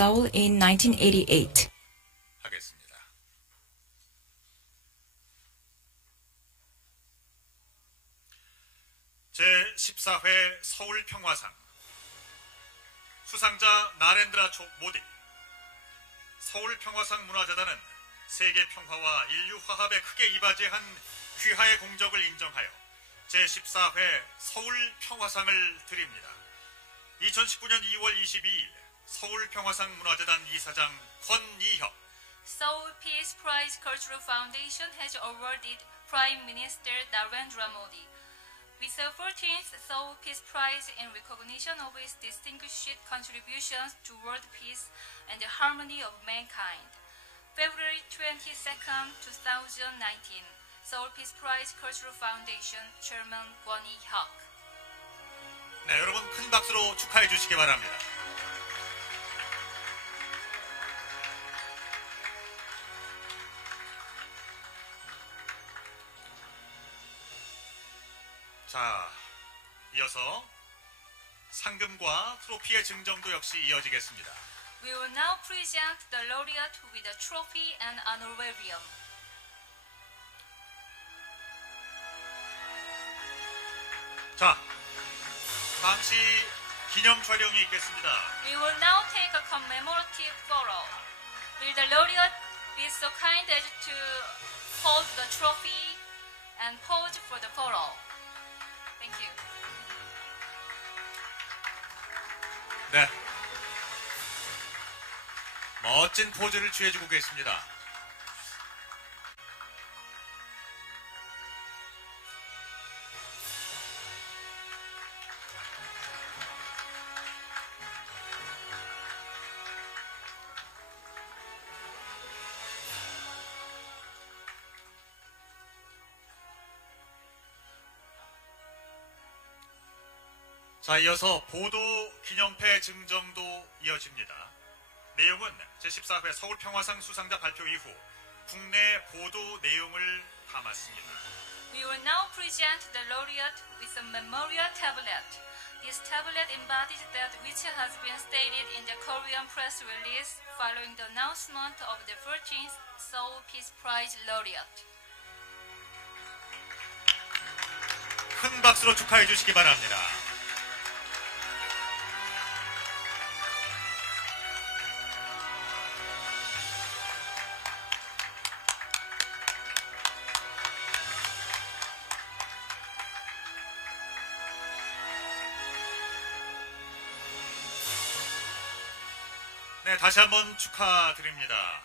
Seoul in 1988. 하겠습니다. 제14회 서울 평화상 수상자 나렌드라 모디. 서울 평화상 문화재단은 세계 평화와 인류 화합에 크게 이바지한 귀하의 공적을 인정하여 제14회 서울 평화상을 드립니다. 2019년 2월 22일 서울 평화상 문화재단 이사장 권이혁. Seoul Peace Prize Cultural Foundation has awarded Prime Minister Narendra Modi with the 14th Seoul Peace Prize in recognition of his distinguished contributions to world peace and the harmony of mankind. February 22nd, 2019, Seoul Peace Prize Cultural Foundation Chairman Kwon Hee-hyuk. 네, 여러분 큰 박수로 축하해 주시기 바랍니다. 자, 이어서 상금과 트로피의 증정도 역시 이어지겠습니다. We will now present the laureate with a trophy and honorarium. 자, 잠시 기념 촬영이 있겠습니다. We will now take a commemorative photo. Will the laureate be so kind as to hold the trophy and pose for the photo? Thank you. 네. 멋진 포즈를 취해주고 계십니다. 자, 이어서 보도 기념패 증정도 이어집니다. 내용은 제14회 서울평화상 수상자 발표 이후 국내 보도 내용을 담았습니다. We will now present the laureate with a memorial tablet. This tablet embodies that which has been stated in the Korean press release following the announcement of the 14th Seoul Peace Prize laureate. 큰 박수로 축하해 주시기 바랍니다. 네, 다시 한번 축하드립니다.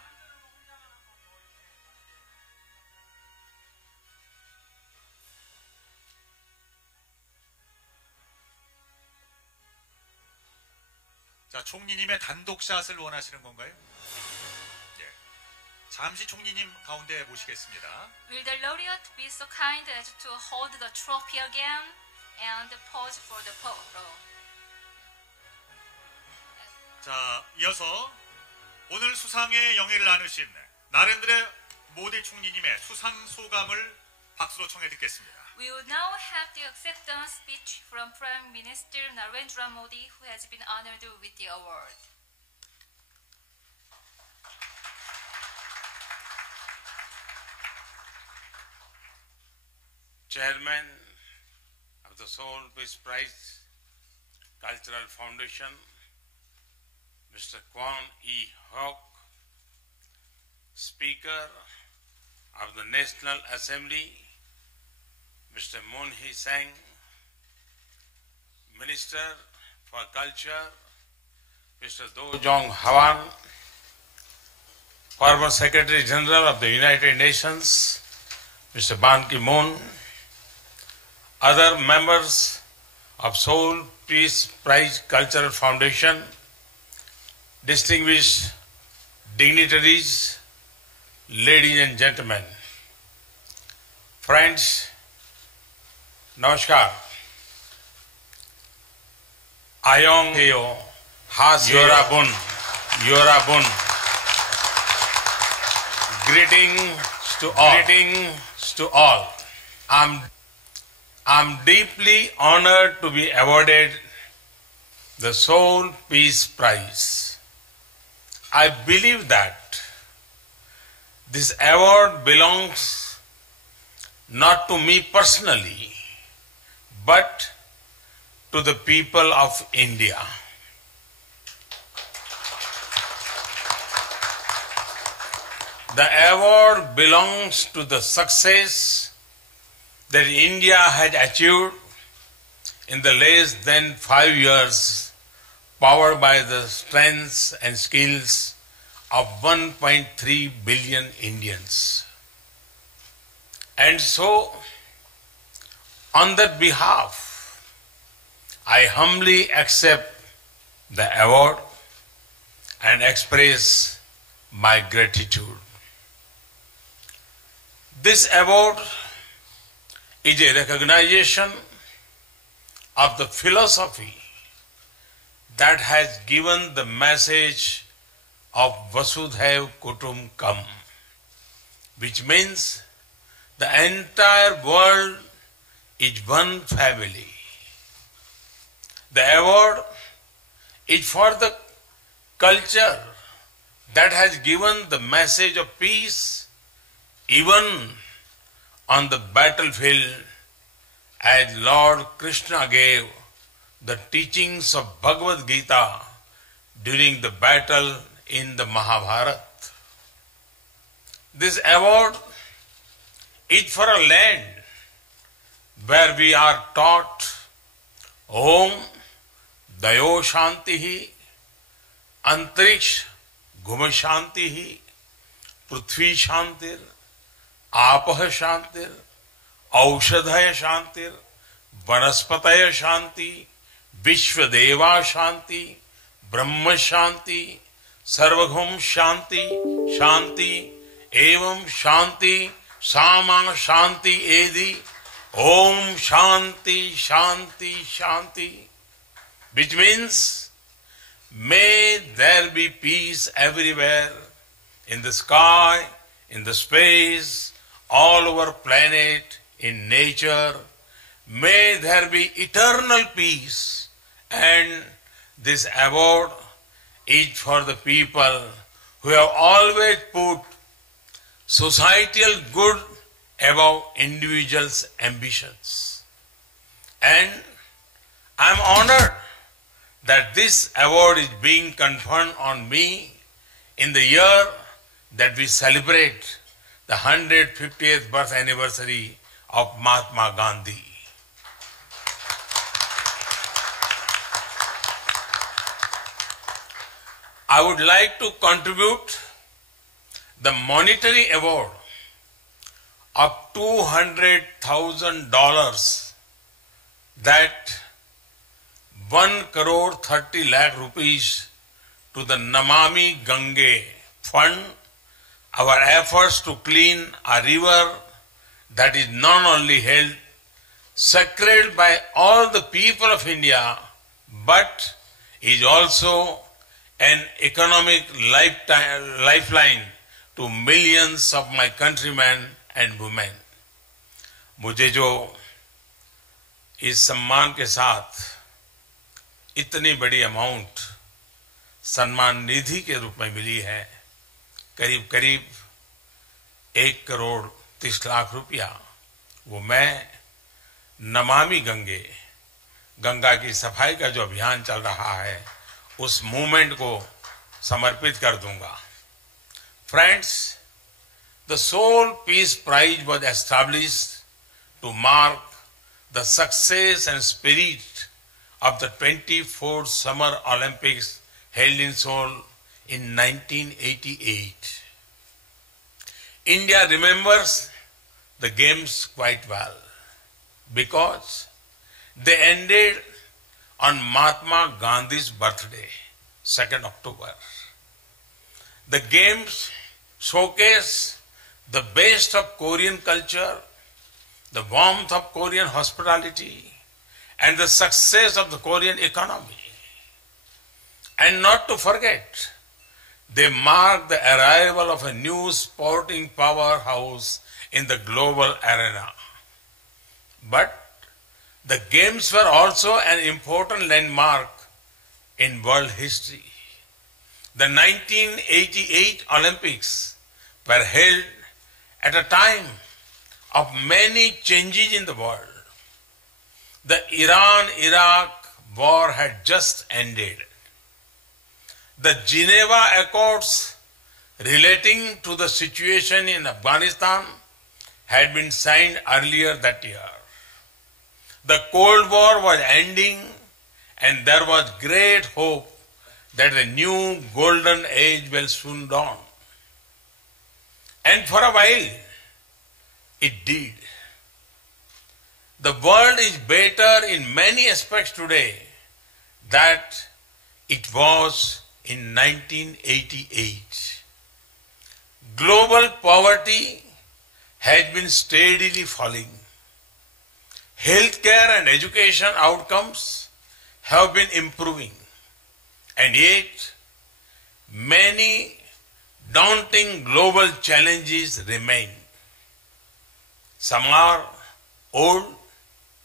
자, 총리님의 단독샷을 원하시는 건가요? 예. 잠시 총리님 가운데 모시겠습니다. Will the laureate be so kind as to hold the trophy again and pose for the photo? 자, 이어서 오늘 수상의 영예를 나누신 나렌드라 모디 총리님의 수상 소감을 박수로 청해 듣겠습니다. We will now have the acceptance speech from Prime Minister Narendra Modi, who has been honored with the award. Chairman of the Seoul Peace Prize Cultural Foundation, Mr. Kwon Hee-hyuk, Speaker of the National Assembly, Mr. Moon Hee-sang, Minister for Culture, Mr. Do Jong-hwan, former Secretary General of the United Nations, Mr. Ban Ki-moon, other members of Seoul Peace Prize Cultural Foundation, distinguished dignitaries, ladies and gentlemen, friends, Namaskar. Ayong Heo, Yorabun, Yorabun. Greetings to all. I'm deeply honored to be awarded the Seoul Peace Prize. I believe that this award belongs not to me personally, but to the people of India. The award belongs to the success that India had achieved in the less than 5 years, powered by the strengths and skills of 1.3 billion Indians. And so, on that behalf, I humbly accept the award and express my gratitude. This award is a recognition of the philosophy that has given the message of Vasudhaiv Kutumbakam, which means the entire world is one family. The award is for the culture that has given the message of peace even on the battlefield, as Lord Krishna gave the teachings of Bhagavad Gita during the battle in the Mahabharata. This award is for a land where we are taught Om Dayo Shantihi Antariksh Guma Shantihi Prithvi Shantir Apah Shantir औषधय शांतिर वनस्पतय शांति विश्वदेवा शांति ब्रह्म शांति सर्वभौम शांति शांति एवं शांति सामा शांति एदि ओम शांति शांति शांति, which means may there be peace everywhere, in the sky, in the space, all over planet, in nature. May there be eternal peace, and this award is for the people who have always put societal good above individuals' ambitions. And I am honored that this award is being conferred on me in the year that we celebrate the 150th birth anniversary of Mahatma Gandhi. I would like to contribute the monetary award of $200,000, that 1,30,00,000 rupees, to the Namami Gange fund, our efforts to clean a river that is not only held sacred by all the people of India, but is also an economic lifeline to millions of my countrymen and women. मुझे जो इस सम्मान के साथ इतनी बड़ी amount Samman Nidhi के रूप में मिली है, करीब करीब 1,30,00,000 रुपया, वो मैं नमामि गंगे, गंगा की सफाई का जो अभियान चल रहा है, उस मूवमेंट को समर्पित कर दूंगा. Friends, the Seoul Peace Prize was established to mark the success and spirit of the 24th Summer Olympics held in Seoul in 1988. India remembers the games quite well because they ended on Mahatma Gandhi's birthday, 2nd October. The games showcase the best of Korean culture, the warmth of Korean hospitality, and the success of the Korean economy. And not to forget, they mark the arrival of a new sporting powerhouse in the global arena. But the games were also an important landmark in world history. The 1988 Olympics were held at a time of many changes in the world. The Iran-Iraq war had just ended. The Geneva Accords relating to the situation in Afghanistan had been signed earlier that year. The Cold War was ending and there was great hope that the new golden age will soon dawn. And for a while, it did. The world is better in many aspects today than it was in 1988. Global poverty has been steadily falling. Healthcare and education outcomes have been improving. And yet, many daunting global challenges remain. Some are old,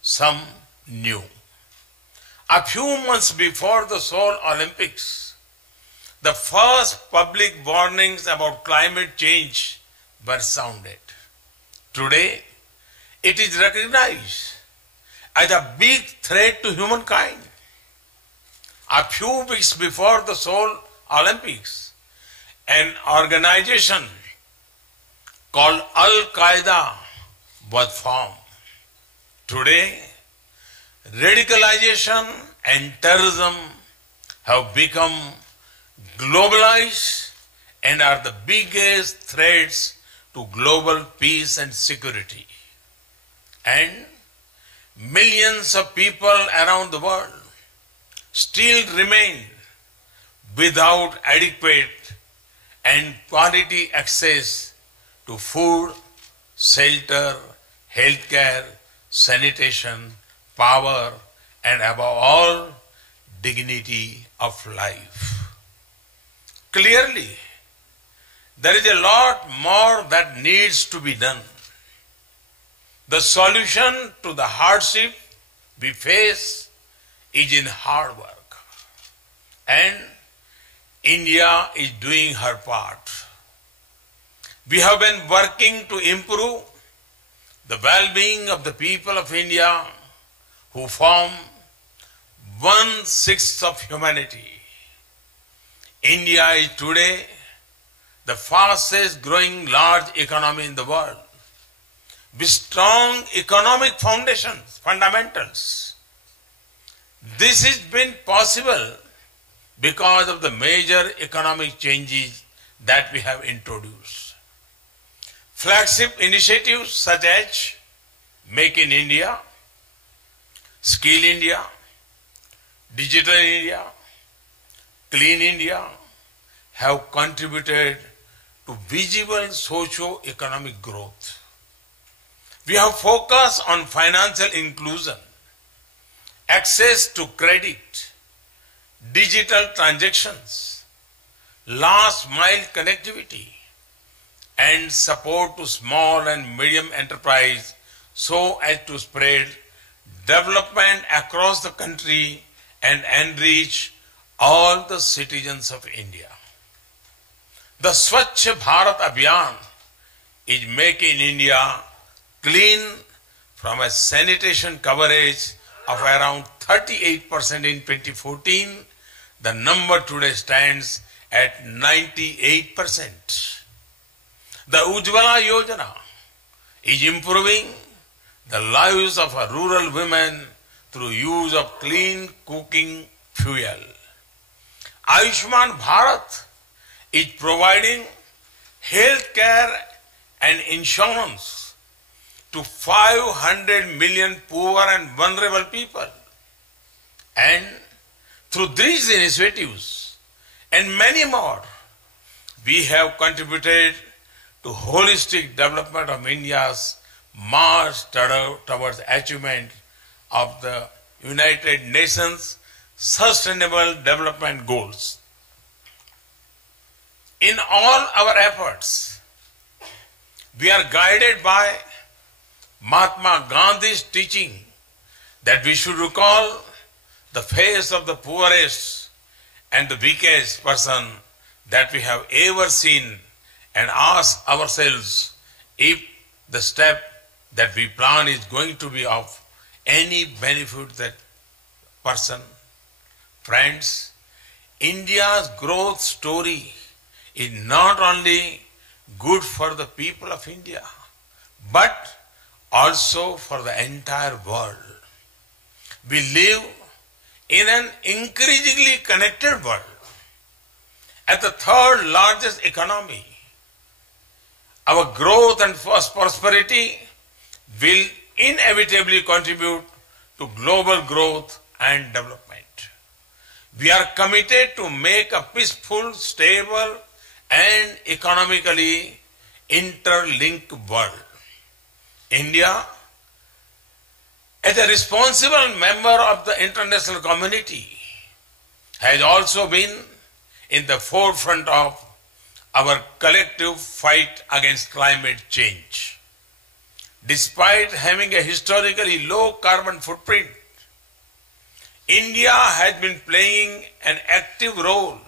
some new. A few months before the Seoul Olympics, the first public warnings about climate change were sounded. Today, it is recognized as a big threat to humankind. A few weeks before the Seoul Olympics, an organization called Al-Qaeda was formed. Today, radicalization and terrorism have become globalized and are the biggest threats to global peace and security. And millions of people around the world still remain without adequate and quality access to food, shelter, healthcare, sanitation, power, and above all, dignity of life. Clearly, there is a lot more that needs to be done. The solution to the hardship we face is in hard work. And India is doing her part. We have been working to improve the well-being of the people of India who form 1/6 of humanity. India is today the fastest growing large economy in the world with strong economic fundamentals. This has been possible because of the major economic changes that we have introduced. Flagship initiatives such as Make in India, Skill India, Digital India, Clean India have contributed to visible socio-economic growth. We have focused on financial inclusion, access to credit, digital transactions, last mile connectivity, and support to small and medium enterprise so as to spread development across the country and enrich all the citizens of India. The Swachh Bharat Abhiyan is making India clean from a sanitation coverage of around 38% in 2014. The number today stands at 98%. The Ujjwala Yojana is improving the lives of rural women through use of clean cooking fuel. Ayushman Bharat is providing health care and insurance to 500 million poor and vulnerable people. And through these initiatives and many more, we have contributed to holistic development of India's march towards achievement of the United Nations Sustainable Development Goals. In all our efforts, we are guided by Mahatma Gandhi's teaching that we should recall the face of the poorest and the weakest person that we have ever seen and ask ourselves if the step that we plan is going to be of any benefit to that person. Friends, India's growth story is not only good for the people of India, but also for the entire world. We live in an increasingly connected world. As the third largest economy, our growth and prosperity will inevitably contribute to global growth and development. We are committed to make a peaceful, stable, and economically interlinked world. India, as a responsible member of the international community, has also been in the forefront of our collective fight against climate change. Despite having a historically low carbon footprint, India has been playing an active role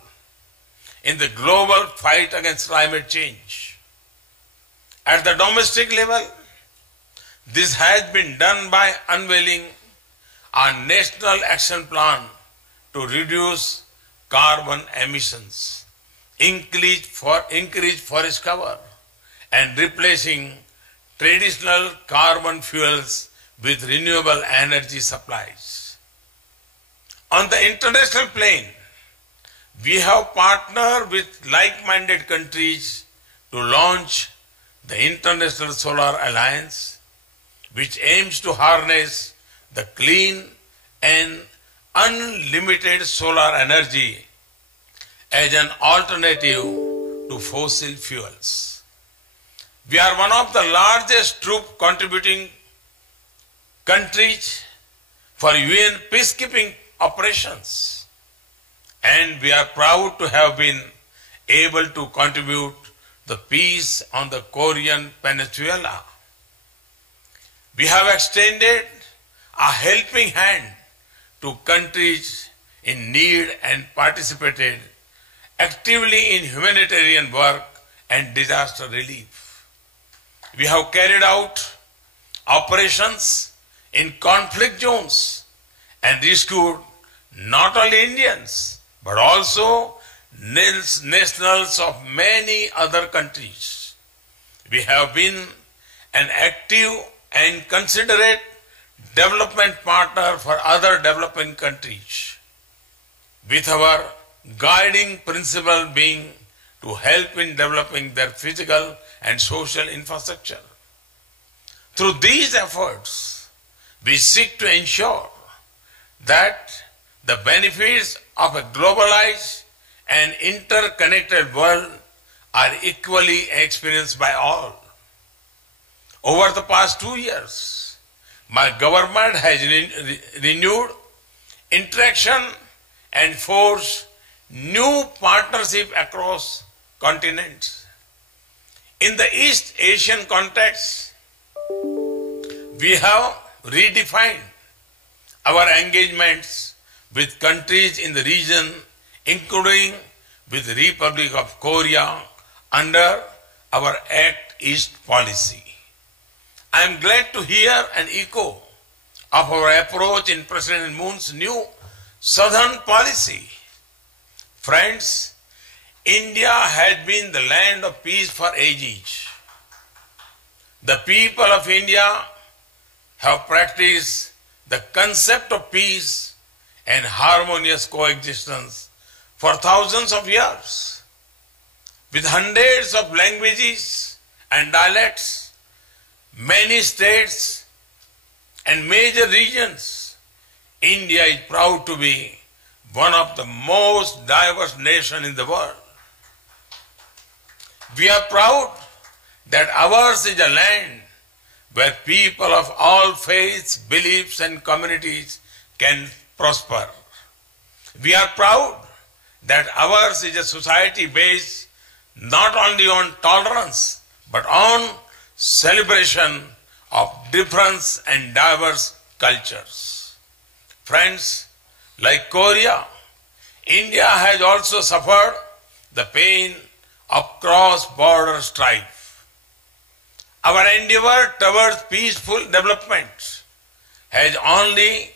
in the global fight against climate change. At the domestic level, this has been done by unveiling our National Action Plan to reduce carbon emissions, increase forest cover, and replacing traditional carbon fuels with renewable energy supplies. On the international plane, we have partnered with like-minded countries to launch the International Solar Alliance, which aims to harness the clean and unlimited solar energy as an alternative to fossil fuels. We are one of the largest troop contributing countries for UN peacekeeping operations, and we are proud to have been able to contribute the peace on the Korean Peninsula. We have extended a helping hand to countries in need and participated actively in humanitarian work and disaster relief. We have carried out operations in conflict zones and rescued not only Indians but also nationals of many other countries. We have been an active and considerate development partner for other developing countries, with our guiding principle being to help in developing their physical and social infrastructure. Through these efforts, we seek to ensure that the benefits of a globalized and interconnected world are equally experienced by all. Over the past 2 years, my government has renewed interaction and forged new partnerships across continents. In the East Asian context, we have redefined our engagements with countries in the region, including with the Republic of Korea under our Act East policy. I am glad to hear an echo of our approach in President Moon's new Southern policy. Friends, India has been the land of peace for ages. The people of India have practiced the concept of peace and harmonious coexistence for thousands of years. With hundreds of languages and dialects, many states and major regions, India is proud to be one of the most diverse nations in the world. We are proud that ours is a land where people of all faiths, beliefs, and communities can prosper. We are proud that ours is a society based not only on tolerance but on celebration of difference and diverse cultures. Friends, like Korea, India has also suffered the pain of cross-border strife. Our endeavor towards peaceful development has only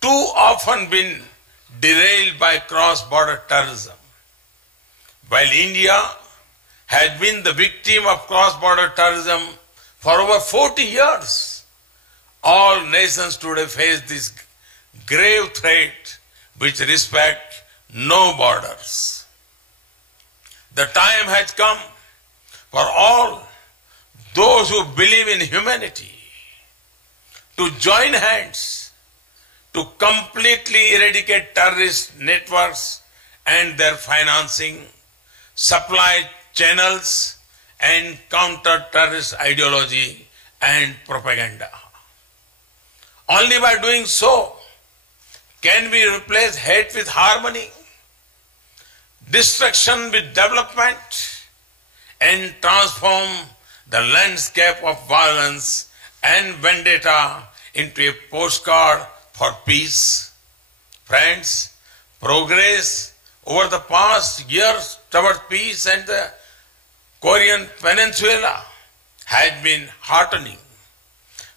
too often been derailed by cross-border terrorism. While India has been the victim of cross-border terrorism for over 40 years, all nations today face this grave threat which respect no borders. The time has come for all those who believe in humanity to join hands to completely eradicate terrorist networks and their financing, supply channels, and counter terrorist ideology and propaganda. Only by doing so can we replace hate with harmony, destruction with development, and transform the landscape of violence and vendetta into a postcard for peace. Friends, progress over the past years toward peace and the Korean Peninsula has been heartening.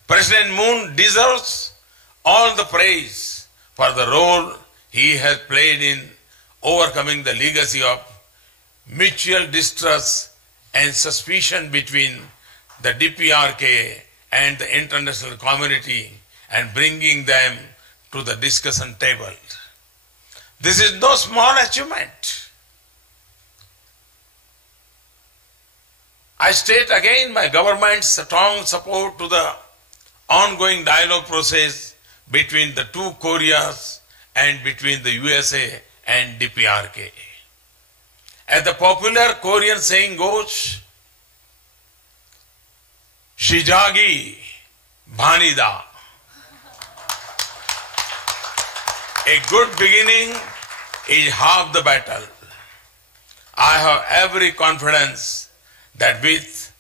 President Moon deserves all the praise for the role he has played in overcoming the legacy of mutual distrust and suspicion between the DPRK and the international community and bringing them to the discussion table. This is no small achievement. I state again my government's strong support to the ongoing dialogue process between the two Koreas and between the USA and DPRK. As the popular Korean saying goes, Shijagi Bhanida. A good beginning is half the battle. I have every confidence that with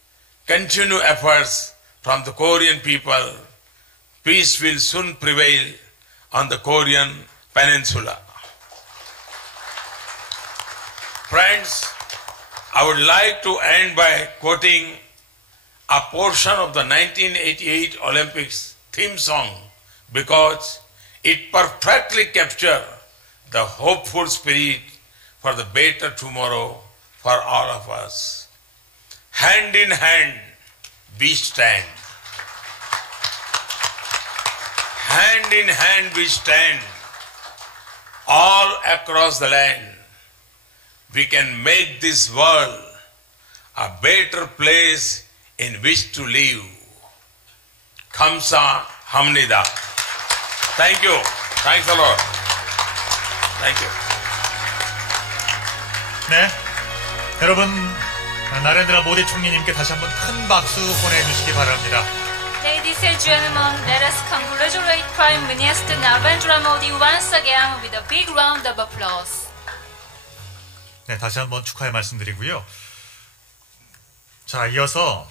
continued efforts from the Korean people, peace will soon prevail on the Korean Peninsula. Friends, I would like to end by quoting a portion of the 1988 Olympics theme song because it perfectly captures the hopeful spirit for the better tomorrow for all of us. Hand in hand, we stand. Hand in hand, we stand. All across the land, we can make this world a better place in which to live. Kamsa Hamnida. Thank you. Thanks a lot. Thank you. 네, 여러분 나렌드라 모디 총리님께 다시 한번 큰 박수 보내주시기 바랍니다. Ladies and gentlemen, let us congratulate Prime Minister Narendra Modi once again with a big round of applause. 네, 다시 한번 축하의 말씀드리고요. 자, 이어서